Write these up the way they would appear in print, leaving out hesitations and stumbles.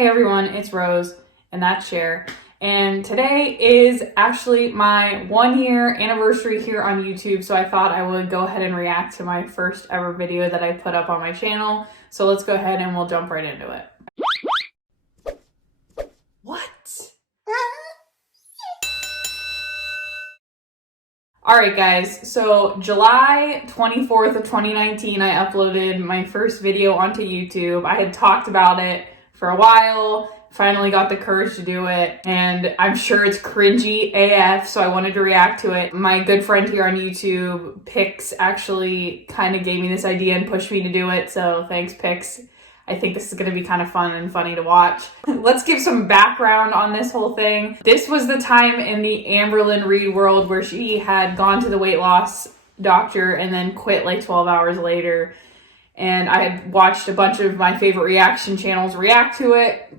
Hey everyone, it's Rose, and that's Cher. And today is actually my 1-year anniversary here on YouTube, so I thought I would go ahead and react to my first ever video that I put up on my channel. So let's go ahead and we'll jump right into it. What? Alright guys, so July 24th of 2019, I uploaded my first video onto YouTube. I had talked about it for a while, finally got the courage to do it, and I'm sure it's cringy AF, so I wanted to react to it. My good friend here on YouTube, Pix, actually kind of gave me this idea and pushed me to do it, so thanks Pix. I think this is going to be kind of fun and funny to watch. Let's give some background on this whole thing. This was the time in the Amberlynn Reid world where she had gone to the weight loss doctor and then quit like 12 hours later. And I had watched a bunch of my favorite reaction channels react to it,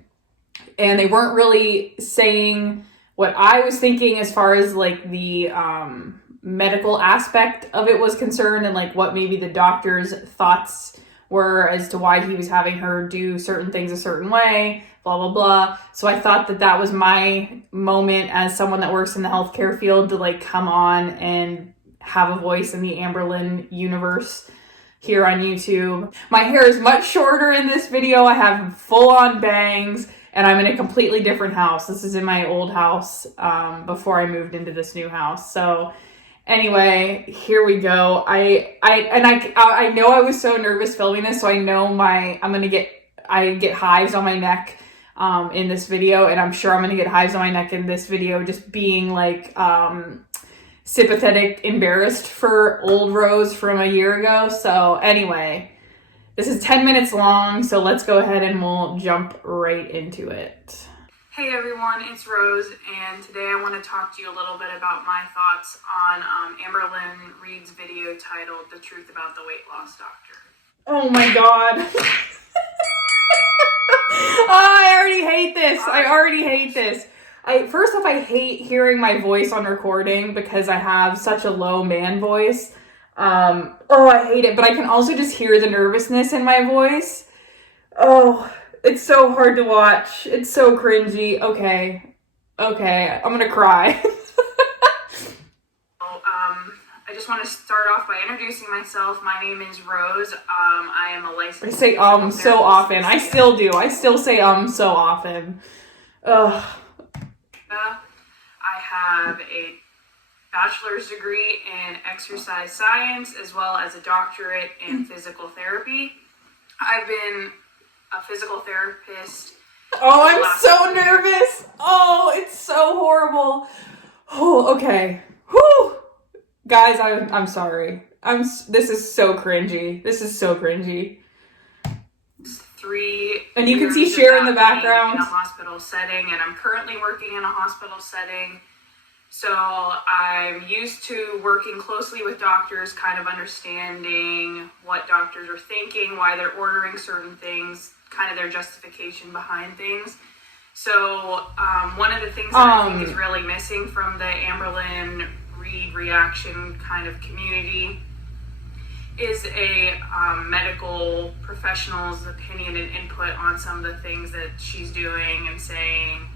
and they weren't really saying what I was thinking as far as like the medical aspect of it was concerned, and like what maybe the doctor's thoughts were as to why he was having her do certain things a certain way, blah, blah, blah. So I thought that that was my moment as someone that works in the healthcare field to like come on and have a voice in the Amberlynn universe here on YouTube. My hair is much shorter in this video. I have full-on bangs, and I'm in a completely different house. This is in my old house before I moved into this new house. So anyway, here we go. I know I was so nervous filming this, so I know I get hives on my neck in this video, and I'm sure I'm gonna get hives on my neck in this video just being like sympathetic, embarrassed for old Rose from a year ago. So anyway, this is 10 minutes long, so let's go ahead and we'll jump right into it. Hey everyone, it's Rose, and today I want to talk to you a little bit about my thoughts on Amberlynn Reid's video titled The Truth About the Weight Loss Doctor. Oh my god. I already hate this. First off, I hate hearing my voice on recording because I have such a low man voice. I hate it, but I can also just hear the nervousness in my voice. Oh, it's so hard to watch. It's so cringy. Okay, I'm gonna cry. I just want to start off by introducing myself. My name is Rose. I am a licensed... I say so often. I still do. I still say so often. Ugh. I have a bachelor's degree in exercise science as well as a doctorate in physical therapy. I've been a physical therapist. Oh, I'm so nervous. Oh, it's so horrible. Oh, okay. Whew. Guys, I'm sorry. This is so cringy. And you can see Cher in the background. In a hospital setting, and I'm currently working in a hospital setting. So I'm used to working closely with doctors, kind of understanding what doctors are thinking, why they're ordering certain things, kind of their justification behind things. So one of the things that I think is really missing from the Amberlynn Reid reaction kind of community is a medical professional's opinion and input on some of the things that she's doing and saying.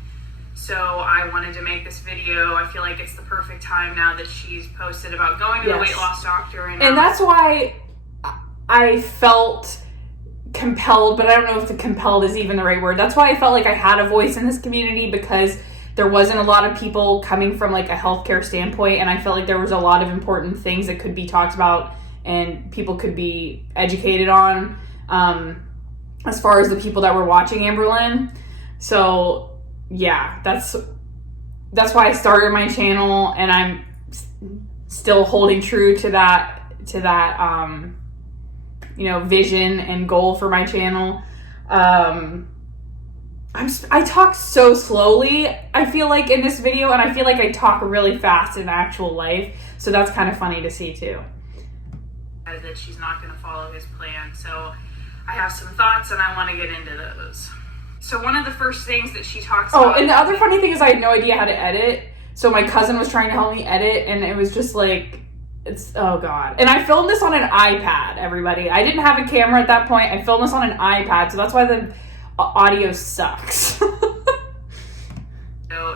So I wanted to make this video. I feel like it's the perfect time now that she's posted about going to the weight loss doctor. And that's why I felt compelled, but I don't know if the compelled is even the right word. That's why I felt like I had a voice in this community, because there wasn't a lot of people coming from like a healthcare standpoint, and I felt like there was a lot of important things that could be talked about and people could be educated on as far as the people that were watching Amberlynn. So yeah, that's why I started my channel, and I'm still holding true to that vision and goal for my channel. I talk so slowly, I feel like, in this video, and I feel like I talk really fast in actual life, so that's kind of funny to see too. That she's not going to follow his plan, so I have some thoughts and I want to get into those. So one of the first things that she talks about... Oh, and the other funny thing is I had no idea how to edit, so my cousin was trying to help me edit, and it was just like, oh god. And I filmed this on an iPad, everybody. I didn't have a camera at that point. I filmed this on an iPad, so that's why audio sucks.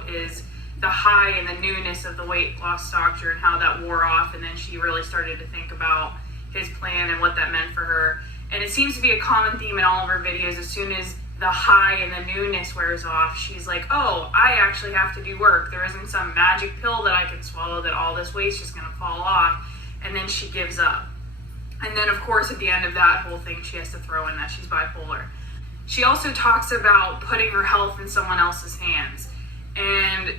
Is the high and the newness of the weight loss doctor and how that wore off, and then she really started to think about his plan and what that meant for her. And it seems to be a common theme in all of her videos. As soon as the high and the newness wears off, she's like, oh, I actually have to do work. There isn't some magic pill that I can swallow that all this weight's just gonna fall off. And then she gives up. And then of course at the end of that whole thing, she has to throw in that she's bipolar. She also talks about putting her health in someone else's hands. And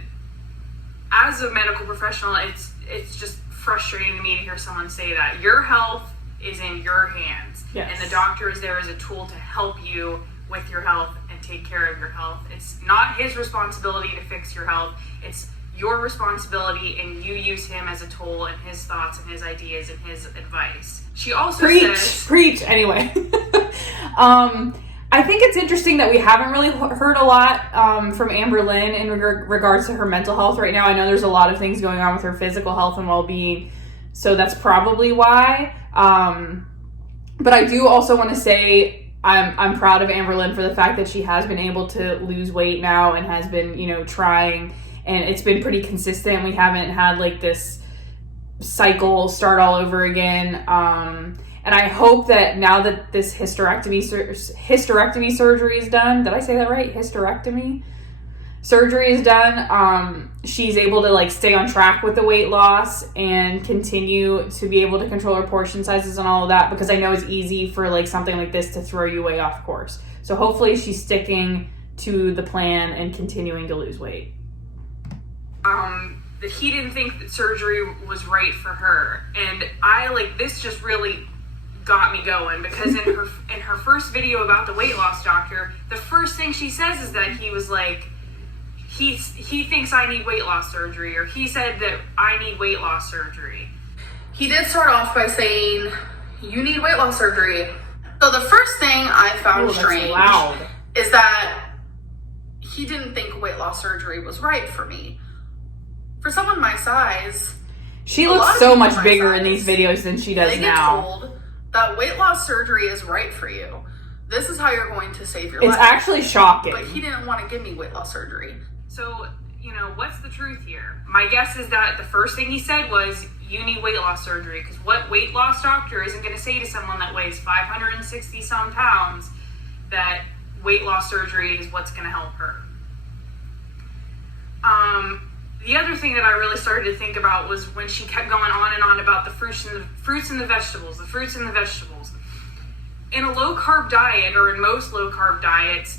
as a medical professional, it's just frustrating to me to hear someone say that. Your health is in your hands. Yes. And the doctor is there as a tool to help you with your health and take care of your health. It's not his responsibility to fix your health. It's your responsibility, and you use him as a tool and his thoughts and his ideas and his advice. She also says... Preach! Anyway. I think it's interesting that we haven't really heard a lot from Amber Lynn in regards to her mental health right now. I know there's a lot of things going on with her physical health and well-being, so that's probably why. But I do also want to say I'm proud of Amber Lynn for the fact that she has been able to lose weight now and has been, trying, and it's been pretty consistent. We haven't had like this cycle start all over again. And I hope that now that this hysterectomy surgery is done, did I say that right? Hysterectomy surgery is done. She's able to like stay on track with the weight loss and continue to be able to control her portion sizes and all of that, because I know it's easy for like something like this to throw you way off course. So hopefully she's sticking to the plan and continuing to lose weight. That he didn't think that surgery was right for her, and this just really got me going, because in her first video about the weight loss doctor, the first thing she says is that he was like, he thinks I need weight loss surgery, or he said that I need weight loss surgery. He did start off by saying, you need weight loss surgery. So the first thing I found strange is that he didn't think weight loss surgery was right for me. For someone my size, she looks so much bigger in these videos than she does now. They get told that weight loss surgery is right for you. This is how you're going to save your life. It's actually shocking. But he didn't want to give me weight loss surgery. So, what's the truth here? My guess is that the first thing he said was, you need weight loss surgery, because what weight loss doctor isn't going to say to someone that weighs 560 some pounds that weight loss surgery is what's going to help her? The other thing that I really started to think about was when she kept going on and on about the fruits and the vegetables, the fruits and the vegetables. In a low-carb diet, or in most low-carb diets,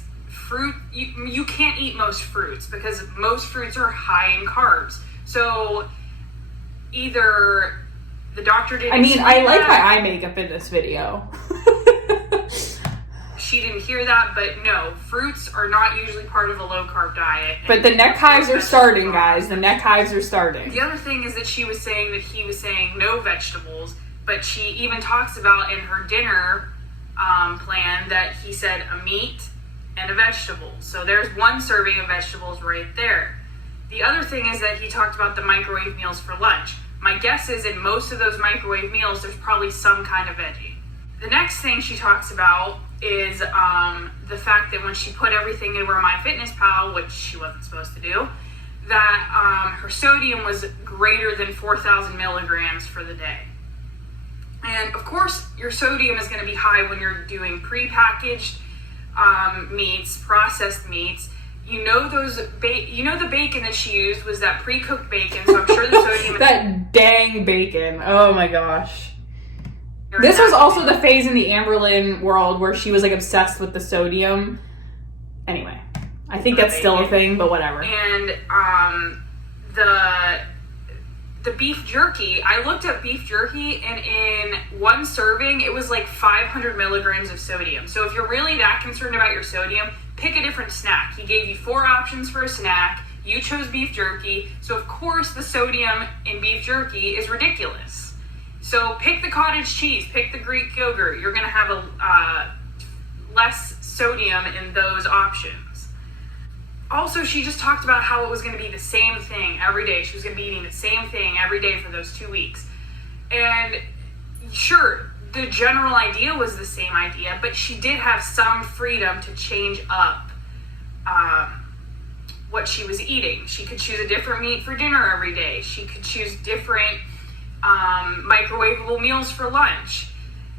you can't eat most fruits because most fruits are high in carbs. So either the doctor didn't... I like my eye makeup in this video. She didn't hear that, but no, fruits are not usually part of a low-carb diet. But the neck hives are starting, guys. The neck hives are starting. The other thing is that she was saying that he was saying no vegetables, but she even talks about in her dinner plan that he said a meat and a vegetable. So there's one serving of vegetables right there. The other thing is that he talked about the microwave meals for lunch. My guess is in most of those microwave meals, there's probably some kind of veggie. The next thing she talks about is the fact that when she put everything into her MyFitnessPal, which she wasn't supposed to do, that her sodium was greater than 4,000 milligrams for the day. And of course, your sodium is going to be high when you're doing prepackaged meats, processed meats. The bacon that she used was that pre-cooked bacon, so I'm sure the sodium... That dang bacon. Oh my gosh. This was also the phase in the Amber Lynn world where she was like obsessed with the sodium. Anyway, I think that's still a thing, but whatever. And the beef jerky, I looked up beef jerky, and in one serving, it was like 500 milligrams of sodium. So if you're really that concerned about your sodium, pick a different snack. He gave you 4 options for a snack. You chose beef jerky. So of course the sodium in beef jerky is ridiculous. So pick the cottage cheese, pick the Greek yogurt. You're going to have a less sodium in those options. Also, she just talked about how it was going to be the same thing every day. She was going to be eating the same thing every day for those 2 weeks. And sure, the general idea was the same idea, but she did have some freedom to change up what she was eating. She could choose a different meat for dinner every day. She could choose different microwavable meals for lunch.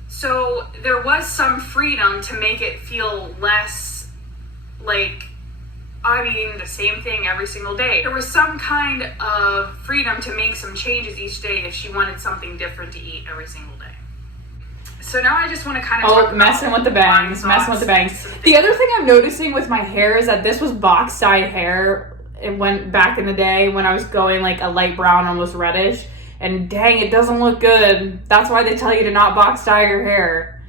So there was some freedom to make it feel less like I'm eating the same thing every single day. There was some kind of freedom to make some changes each day if she wanted something different to eat every single day. So now I just want to kind of talk messing with the bangs. The other thing I'm noticing with my hair is that this was box dyed hair. It went back in the day when I was going like a light brown, almost reddish. And dang, it doesn't look good. That's why they tell you to not box dye your hair.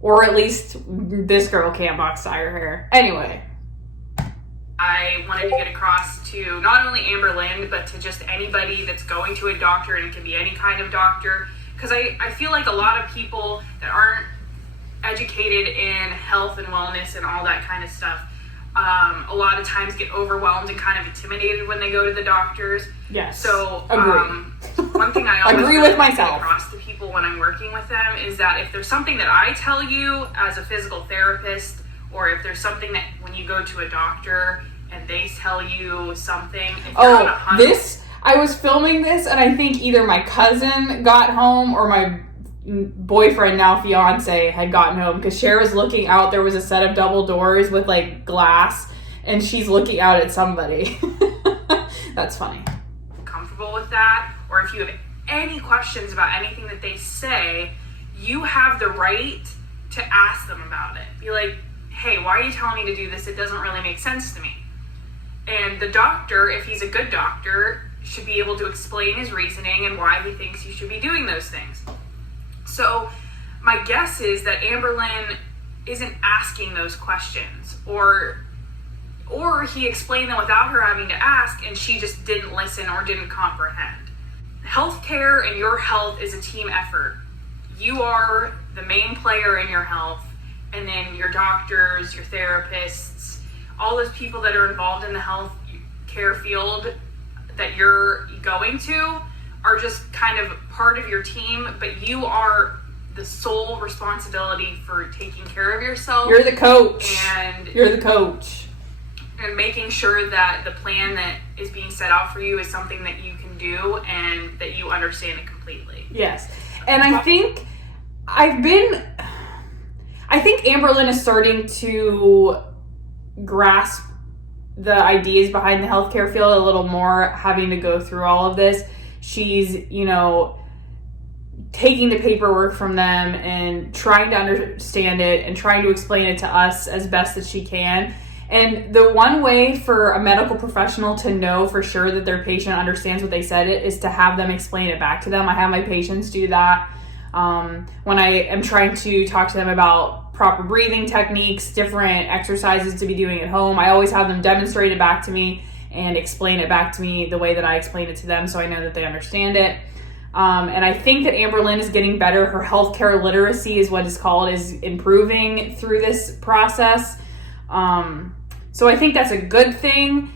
Or at least this girl can't box dye her hair. Anyway. I wanted to get across to not only Amber Lynn, but to just anybody that's going to a doctor, and it can be any kind of doctor. Because I feel like a lot of people that aren't educated in health and wellness and all that kind of stuff, a lot of times get overwhelmed and kind of intimidated when they go to the doctors. Yes. So, agree. One thing I always agree with myself. get across to people when I'm working with them is that if there's something that I tell you as a physical therapist, or if there's something that when you go to a doctor and they tell you something, if you're not 100%, I was filming this, and I think either my cousin got home or my boyfriend, now fiance, had gotten home, because Cher was looking out. There was a set of double doors with like glass, and she's looking out at somebody. That's funny. Comfortable with that, or if you have any questions about anything that they say, you have the right to ask them about it. Be like, hey, why are you telling me to do this? It doesn't really make sense to me. And the doctor, if he's a good doctor, should be able to explain his reasoning and why he thinks you should be doing those things. So my guess is that Amber Lynn isn't asking those questions, or he explained them without her having to ask, and she just didn't listen or didn't comprehend. Healthcare and your health is a team effort. You are the main player in your health, and then your doctors, your therapists, all those people that are involved in the health care field that you're going to are just kind of part of your team, but you are the sole responsibility for taking care of yourself. You're the coach. And making sure that the plan that is being set out for you is something that you can do and that you understand it completely. Yes. And I think Amber Lynn is starting to grasp the ideas behind the healthcare field a little more, having to go through all of this. She's, taking the paperwork from them and trying to understand it and trying to explain it to us as best as she can. And the one way for a medical professional to know for sure that their patient understands what they said is to have them explain it back to them. I have my patients do that. When I am trying to talk to them about proper breathing techniques, different exercises to be doing at home, I always have them demonstrate it back to me and explain it back to me the way that I explain it to them, so I know that they understand it. And I think that Amber Lynn is getting better. Her healthcare literacy is what it's called, is improving through this process. So I think that's a good thing,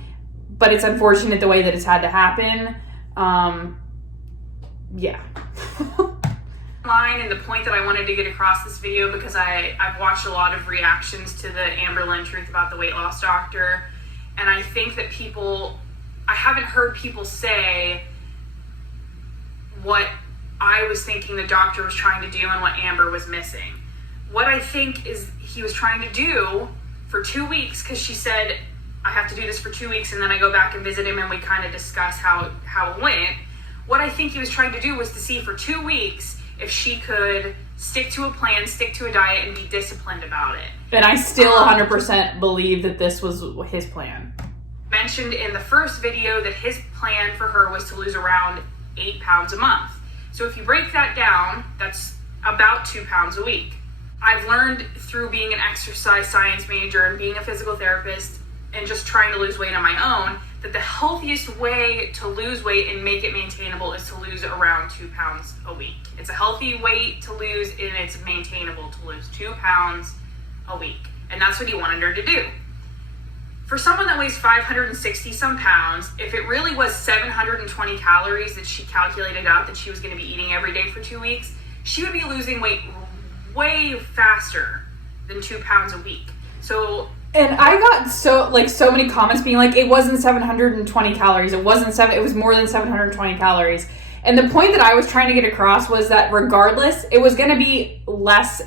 but it's unfortunate the way that it's had to happen. Yeah. Line and the point that I wanted to get across this video, because I've watched a lot of reactions to the Amber Lynn truth about the weight loss doctor, and I think that I haven't heard people say what I was thinking the doctor was trying to do and what Amber was missing. What I think is he was trying to do for 2 weeks, because she said, I have to do this for 2 weeks and then I go back and visit him and we kind of discuss how it went. What I think he was trying to do was to see for 2 weeks if she could stick to a plan, stick to a diet, and be disciplined about it. And I still 100% believe that this was his plan. Mentioned in the first video that his plan for her was to lose around 8 pounds a month. So if you break that down, that's about 2 pounds a week. I've learned through being an exercise science major and being a physical therapist and just trying to lose weight on my own, that the healthiest way to lose weight and make it maintainable is to lose around 2 pounds a week. It's a healthy weight to lose, and it's maintainable to lose 2 pounds a week. And that's what he wanted her to do. For someone that weighs 560 some pounds, if it really was 720 calories that she calculated out that she was going to be eating every day for 2 weeks, she would be losing weight way faster than 2 pounds a week. So, and I got so many comments being like, it wasn't 720 calories. It was more than 720 calories. And the point that I was trying to get across was that regardless, it was going to be less.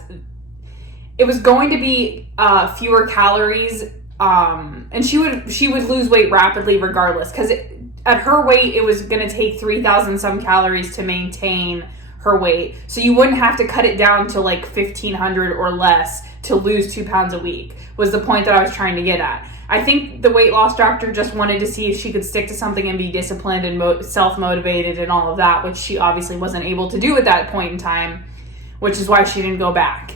It was going to be fewer calories, and she would lose weight rapidly regardless. Because at her weight, it was going to take 3,000 some calories to maintain her weight. So you wouldn't have to cut it down to like 1,500 or less to lose 2 pounds a week, was the point that I was trying to get at. I think the weight loss doctor just wanted to see if she could stick to something and be disciplined and self-motivated and all of that, which she obviously wasn't able to do at that point in time, which is why she didn't go back.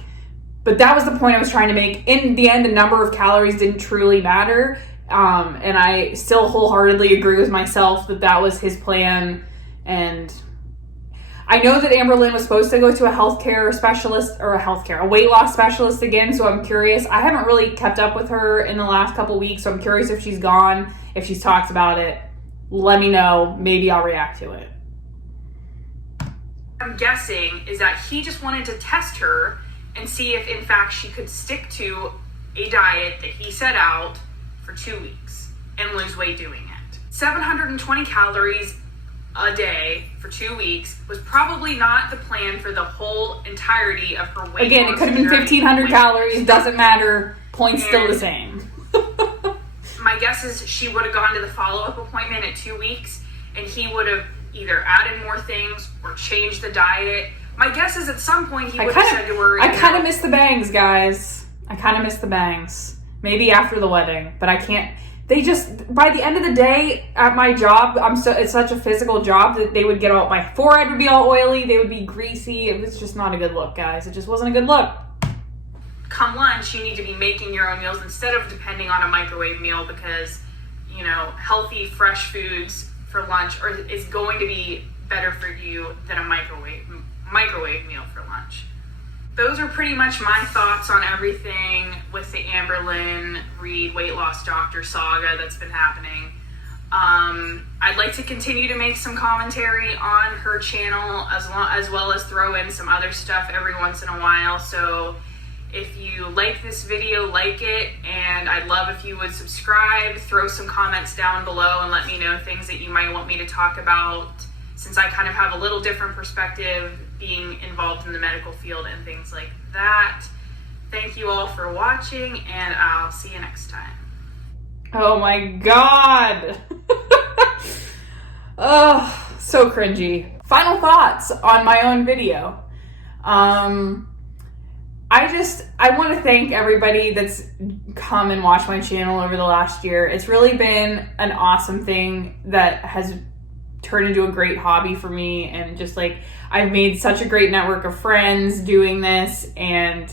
But that was the point I was trying to make. In the end, the number of calories didn't truly matter. And I still wholeheartedly agree with myself that that was his plan. And I know that Amberlynn was supposed to go to a healthcare specialist or a weight loss specialist again. So I'm curious. I haven't really kept up with her in the last couple weeks. So I'm curious if she's gone, if she's talked about it. Let me know. Maybe I'll react to it. I'm guessing is that he just wanted to test her and see if in fact she could stick to a diet that he set out for 2 weeks and lose weight doing it. 720 calories a day for 2 weeks was probably not the plan for the whole entirety of her weight. Again, it could have been 1,500 calories, doesn't matter, point's still the same. My guess is she would have gone to the follow-up appointment at 2 weeks and he would have either added more things or changed the diet. My guess is at some point he would have said to her, I kind of miss the bangs, guys. I kind of miss the bangs. Maybe after the wedding, but I can't. They just, by the end of the day at my job, it's such a physical job that they would get all, my forehead would be all oily, they would be greasy. It was just not a good look, guys. It just wasn't a good look. Come lunch, you need to be making your own meals instead of depending on a microwave meal because, you know, healthy, fresh foods for lunch is going to be better for you than a microwave meal for lunch. Those are pretty much my thoughts on everything with the Amberlynn Reid weight loss doctor saga that's been happening. I'd like to continue to make some commentary on her channel as well as throw in some other stuff every once in a while. So if you like this video, like it, and I'd love if you would subscribe, throw some comments down below and let me know things that you might want me to talk about, since I kind of have a little different perspective being involved in the medical field and things like that. Thank you all for watching, and I'll see you next time. Oh my God. Oh, so cringy. Final thoughts on my own video. I want to thank everybody that's come and watched my channel over the last year. It's really been an awesome thing that has turned into a great hobby for me, and just like I've made such a great network of friends doing this, and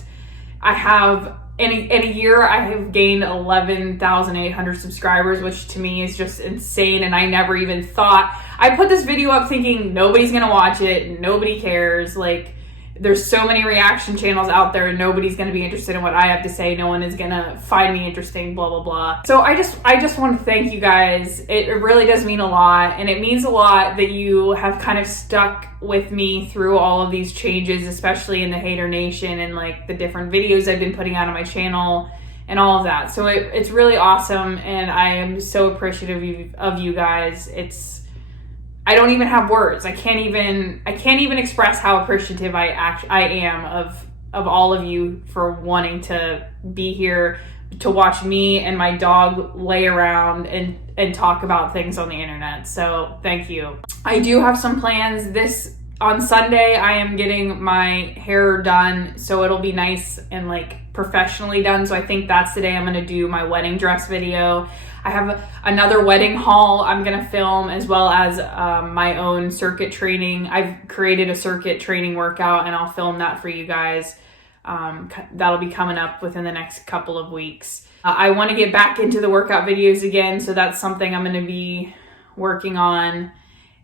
I have in a year I have gained 11,800 subscribers, which to me is just insane. And I never even thought, I put this video up thinking nobody's gonna watch it, nobody cares, like there's so many reaction channels out there and nobody's going to be interested in what I have to say. No one is going to find me interesting, blah, blah, blah. So I just want to thank you guys. It really does mean a lot. And it means a lot that you have kind of stuck with me through all of these changes, especially in the Hater Nation and like the different videos I've been putting out on my channel and all of that. So it's really awesome. And I am so appreciative of you guys. I don't even have words. I can't even express how appreciative I am of all of you for wanting to be here to watch me and my dog lay around and talk about things on the internet. So thank you. I do have some plans. On Sunday, I am getting my hair done, so it'll be nice and like professionally done. So I think that's the day I'm gonna do my wedding dress video. I have another wedding haul I'm gonna film, as well as my own circuit training. I've created a circuit training workout and I'll film that for you guys. That'll be coming up within the next couple of weeks. I wanna get back into the workout videos again, so that's something I'm gonna be working on.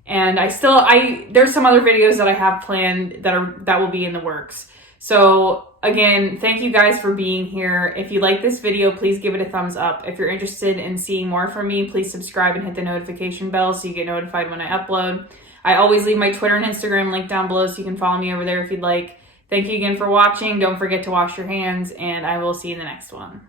And there's some other videos that I have planned that will be in the works. So again, thank you guys for being here. If you like this video, please give it a thumbs up. If you're interested in seeing more from me, please subscribe and hit the notification bell so you get notified when I upload. I always leave my Twitter and Instagram link down below so you can follow me over there if you'd like. Thank you again for watching. Don't forget to wash your hands, and I will see you in the next one.